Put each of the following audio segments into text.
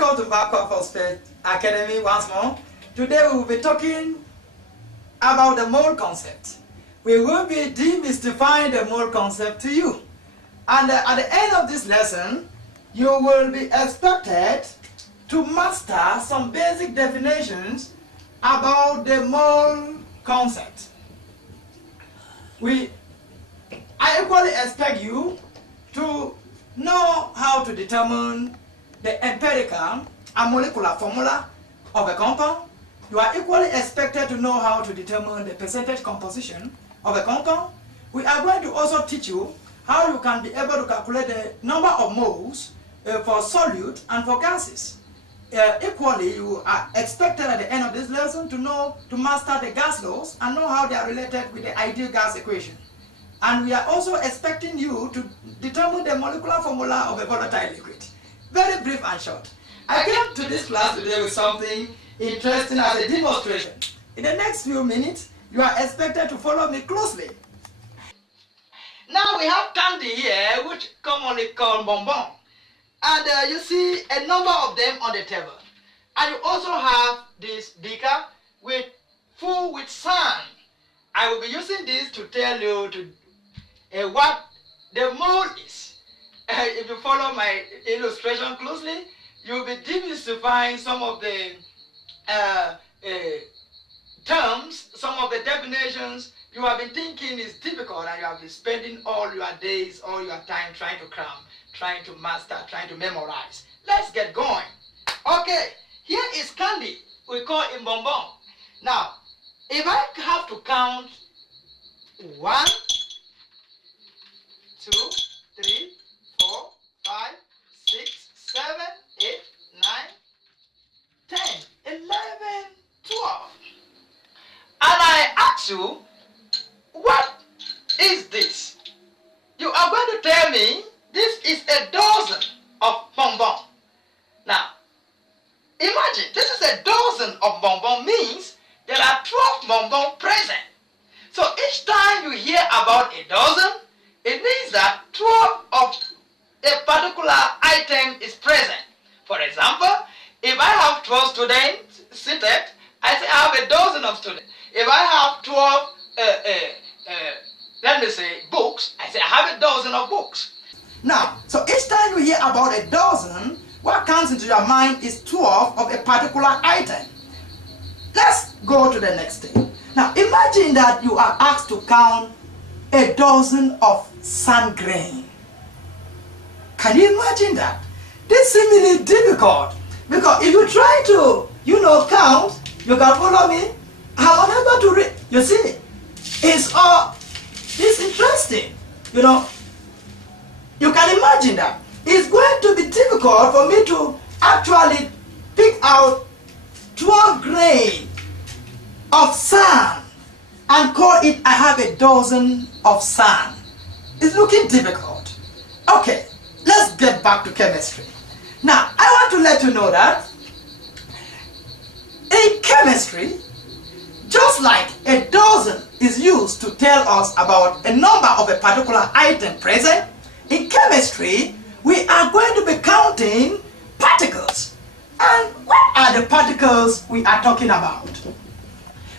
Welcome to Phosphate Academy once more. Today we will be talking about the mole concept. We will be demystifying the mole concept to you. And at the end of this lesson, you will be expected to master some basic definitions about the mole concept. I equally expect you to know how to determine the empirical and molecular formula of a compound. You are equally expected to know how to determine the percentage composition of a compound. We are going to also teach you how you can be able to calculate the number of moles for solute and for gases. Equally, you are expected at the end of this lesson to master the gas laws and know how they are related with the ideal gas equation. And we are also expecting you to determine the molecular formula of a volatile liquid. Very brief and short. I came to this class today with something interesting as a demonstration. In the next few minutes, you are expected to follow me closely. Now we have candy here, which commonly called bonbon. And you see a number of them on the table. And you also have this beaker full with sand. I will be using this to tell you what the mole is. If you follow my illustration closely, you'll be demystifying some of the terms, some of the definitions you have been thinking is difficult, and you have been spending all your days, all your time trying to cram, trying to master, trying to memorize. Let's get going. Okay, here is candy. We call it bonbon. Now, if I have to count 1, 2, 3, 4, 5, 6, 7, 8, 9, 10, 11, 12. And I ask you, what is this? You are going to tell me this is a dozen of bonbon. Now, imagine this is a dozen of bonbon means there are 12 bonbon present. So each time you hear about a dozen, it means that 12 of a particular item is present. For example, if I have 12 students seated, I say I have a dozen of students. If I have 12, let me say, books, I say I have a dozen of books. Now, so each time you hear about a dozen, what comes into your mind is 12 of a particular item. Let's go to the next thing. Now, imagine that you are asked to count a dozen of sand grain. Can you imagine that? This is seemingly difficult, because if you try to, count, you can follow me. I'm unable to read. You see, it's interesting. You can imagine that it's going to be difficult for me to actually pick out 12 grain of sand and call it I have a dozen of sand. It's looking difficult. Okay, let's get back to chemistry. Now, I want to let you know that in chemistry, just like a dozen is used to tell us about a number of a particular item present, in chemistry, we are going to be counting particles. And what are the particles we are talking about?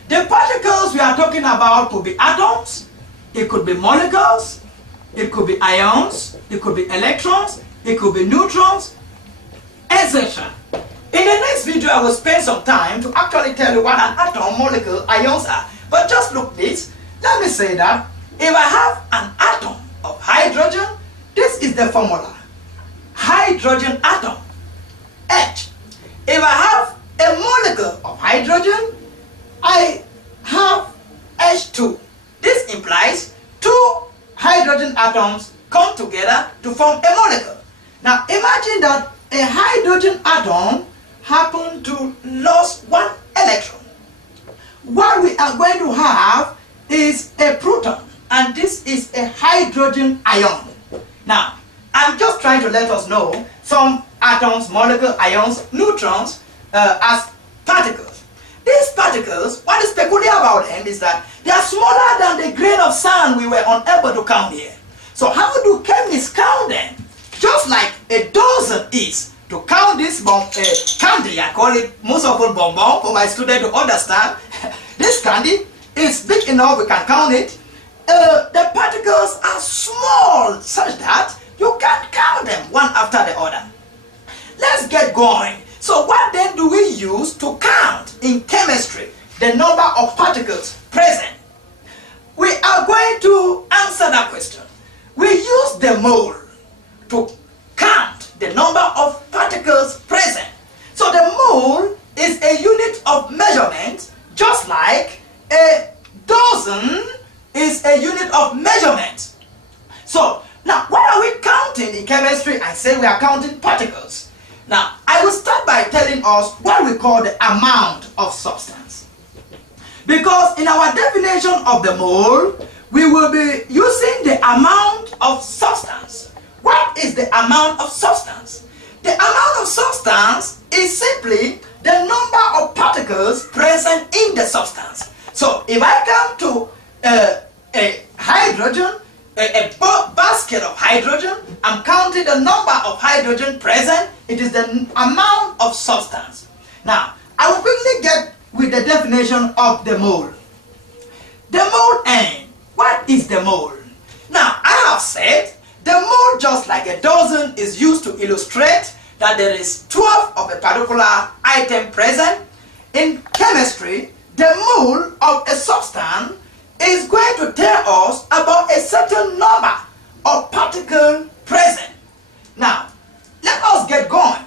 The particles we are talking about could be atoms, it could be molecules, it could be ions, it could be electrons, it could be neutrons, etc. In the next video, I will spend some time to actually tell you what an atom, molecule, ions are. But just look this. Let me say that if I have an atom of hydrogen, this is the formula. Hydrogen atom, H. If I have a molecule of hydrogen, I have H2. This implies 2 hydrogen atoms come together to form a molecule. Now imagine that a hydrogen atom happened to lose 1 electron. What we are going to have is a proton, and this is a hydrogen ion. Now, I'm just trying to let us know some atoms, molecules, ions, neutrons as particles. These particles, what is peculiar about them is that they are smaller than the grain of sand we were unable to count here. So how do chemists count them? Just like a dozen is to count this candy, I call it most often bonbon for my student to understand. This candy is big enough we can count it. The particles are small such that you can't count them one after the other. Let's get going. So what then do we use to count in chemistry the number of particles present? We are going to answer that question. We use the mole to count the number of particles present. So the mole is a unit of measurement, just like a dozen is a unit of measurement. So now, why are we counting in chemistry? I say we are counting particles. Now, I will start by telling us what we call the amount of substance. Because in our definition of the mole, we will be using the amount of substance. What is the amount of substance? The amount of substance is simply the number of particles present in the substance. So, if I come to a hydrogen, a basket of hydrogen, I'm counting the number of hydrogen present. It is the amount of substance. Now, I will quickly get with the definition of the mole. The mole N. What is the mole? Now, I have said the mole, just like a dozen, is used to illustrate that there is 12 of a particular item present. In chemistry, the mole of a substance is going to tell us about a certain number of particles present. Now, let us get going.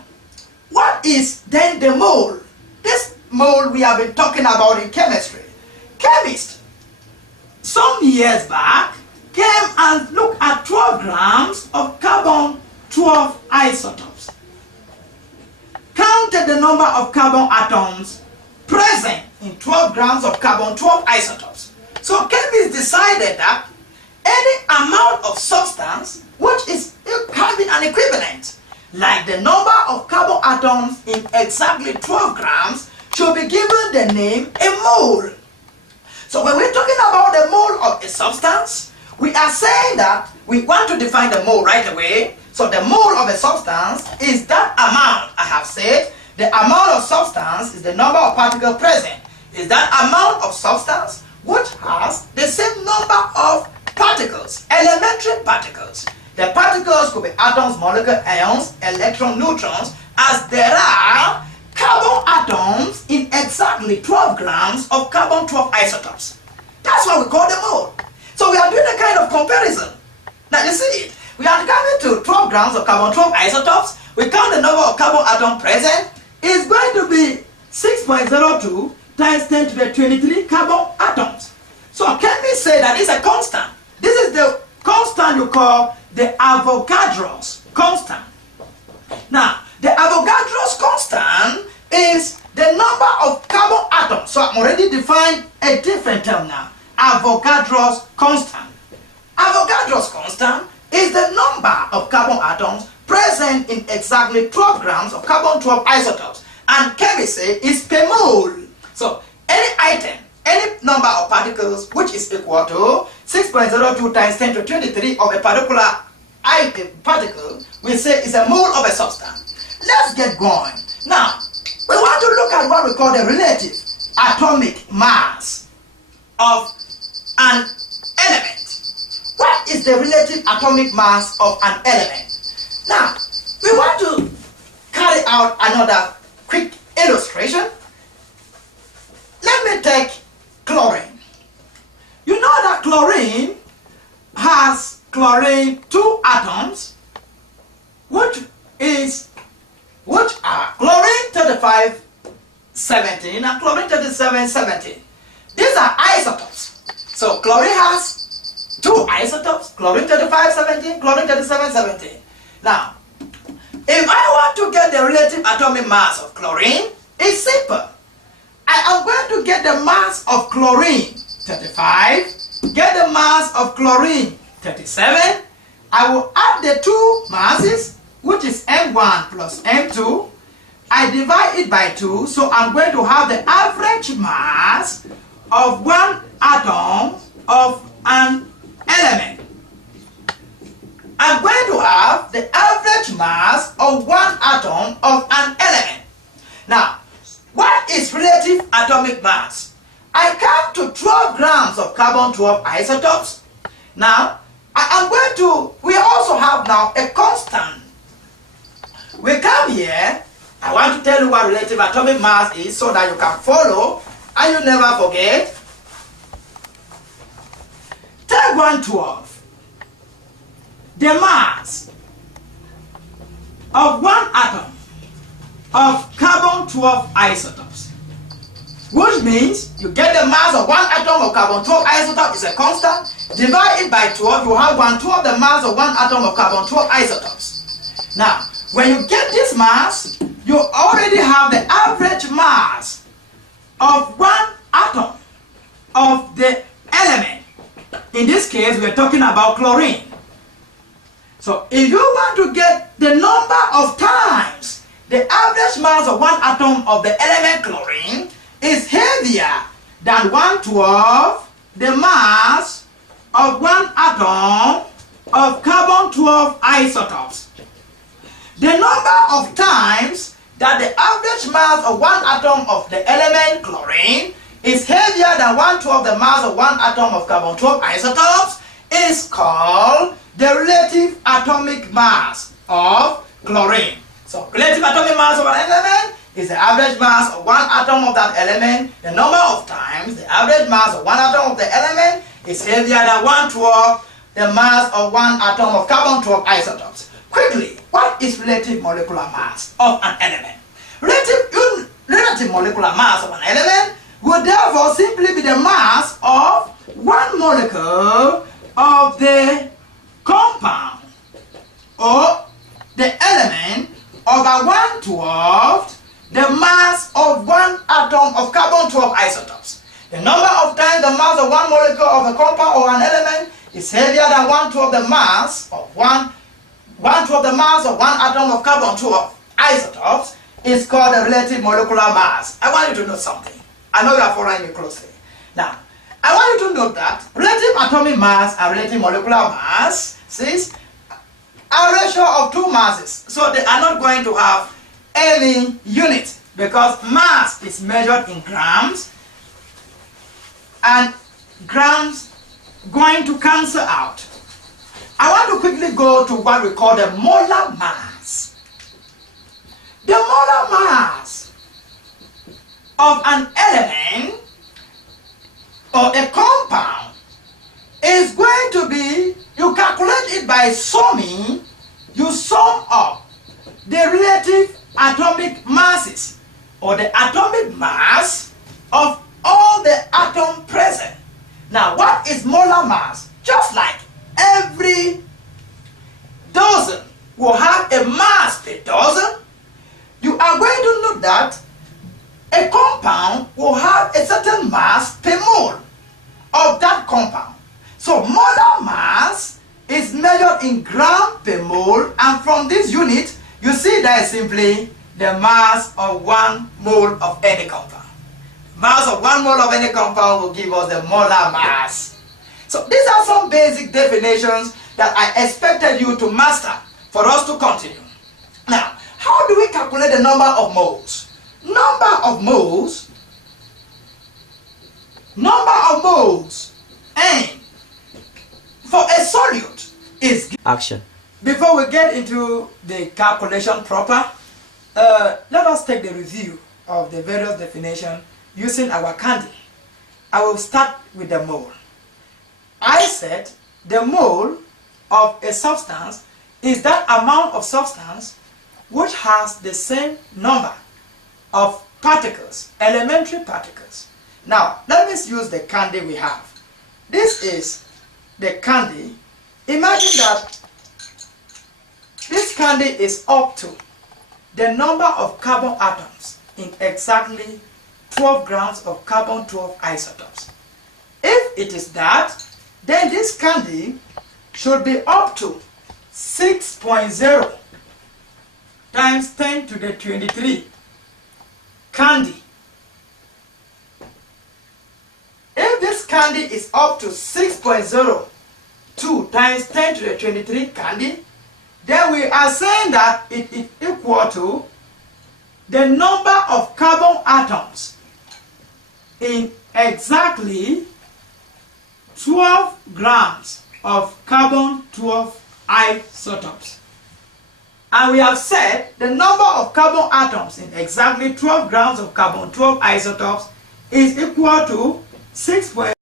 What is then the mole? This mole we have been talking about in chemistry. Chemists, some years back, came and looked at 12 grams of carbon-12 isotopes. Counted the number of carbon atoms present in 12 grams of carbon-12 isotopes. So chemists decided that any amount of substance which is having an equivalent, like the number of carbon atoms in exactly 12 grams, should be given the name a mole. So when we're talking about the mole of a substance, we are saying that we want to define the mole right away. So the mole of a substance is that amount. I have said the amount of substance is the number of particles present. Is that amount of substance which has the same number of particles, elementary particles. The particles could be atoms, molecular ions, electrons, neutrons, as there are carbon atoms in exactly 12 grams of carbon-12 isotopes. That's what we call the mole. So we are doing a kind of comparison. Now you see it. We are coming to 12 grams of carbon-12 isotopes. We count the number of carbon atoms present. It's going to be 6.02 times 10 to the 23 carbon atoms. So can we say that it's a constant? This is the constant you call the AVOGADRO'S constant. Now, the AVOGADRO'S constant is the number of carbon atoms. So I'm already defined a different term now. AVOGADRO'S constant. AVOGADRO'S constant is the number of carbon atoms present in exactly 12 grams of carbon-12 isotopes. And chemists say it's per mole. So any item, any number of particles which is equal to 6.02 times 10 to 23 of a particular particle, we say is a mole of a substance. Let's get going. Now, we want to look at what we call the relative atomic mass of an element. What is the relative atomic mass of an element? Now, we want to carry out another quick illustration. Let me take chlorine. You know that chlorine has 2 atoms, which are chlorine 3517 and chlorine 3717. These are isotopes. So chlorine has 2 isotopes, chlorine 3517, chlorine 3717. Now, if I want to get the relative atomic mass of chlorine, it's simple. I am going to get the mass of chlorine 35, get the mass of chlorine 37. I will add the 2 masses, which is M1 plus M2. I divide it by 2, so I'm going to have the average mass of one atom of an element. are going to have the average mass of one atom of an element. Now, what is relative atomic mass? I come to 12 grams of carbon-12 isotopes. Now, we also have now a constant. We come here, I want to tell you what relative atomic mass is so that you can follow and you never forget. Take 112. The mass of one atom of carbon-12 isotopes, which means you get the mass of one atom of carbon-12 isotope is a constant. Divide it by 12, you have 1/12 the mass of one atom of carbon-12 isotopes. Now, when you get this mass, you already have the average mass of one atom of the element. In this case, we're talking about chlorine. So, if you want to get the number of times the average mass of one atom of the element chlorine is heavier than 1/12 the mass of one atom of carbon-12 isotopes. The number of times that the average mass of one atom of the element chlorine is heavier than 1/12 the mass of one atom of carbon-12 isotopes is called the relative atomic mass of chlorine. So, relative atomic mass of an element is the average mass of one atom of that element. The number of times the average mass of one atom of the element is heavier than 1/12 the mass of one atom of carbon-12 isotopes. Quickly, what is relative molecular mass of an element? Relative molecular mass of an element would therefore simply be the mass of one molecule of the compound or the element over 1/12 the mass of one atom of carbon-12 isotopes. The number of times the mass of one molecule of a compound or an element is heavier than 1/12 the mass of one atom of carbon-12 isotopes is called the relative molecular mass. I want you to know something. I know you are following me closely. Now, I want you to note that relative atomic mass and relative molecular mass are a ratio of two masses. So they are not going to have any unit because mass is measured in grams and grams going to cancel out. I want to quickly go to what we call the molar mass. The molar mass of an element or a compound is going to be, you calculate it by summing, you sum up the relative atomic masses or the atomic mass of all the atoms present. Now, what is molar mass? Just like every dozen will have a mass per dozen, you are going to note that a compound will have a certain mass per mole of that compound. So molar mass is measured in gram per mole, and from this unit, you see that is simply the mass of 1 mole of any compound. Mass of 1 mole of any compound will give us the molar mass. So these are some basic definitions that I expected you to master for us to continue. Now, how do we calculate the number of moles? Number of moles and for a solute is action. Before we get into the calculation proper, let us take the review of the various definitions using our candy. I will start with the mole. I said the mole of a substance is that amount of substance which has the same number of particles, elementary particles. Now, let me use the candy we have. This is the candy. Imagine that this candy is up to the number of carbon atoms in exactly 12 grams of carbon-12 isotopes. If it is that, then this candy should be up to 6.0 times 10 to the 23 candy. If this candy is up to 6.0 2 times 10 to the 23 candy, then we are saying that it is equal to the number of carbon atoms in exactly 12 grams of carbon-12 isotopes. And we have said the number of carbon atoms in exactly 12 grams of carbon-12 isotopes is equal to 6.0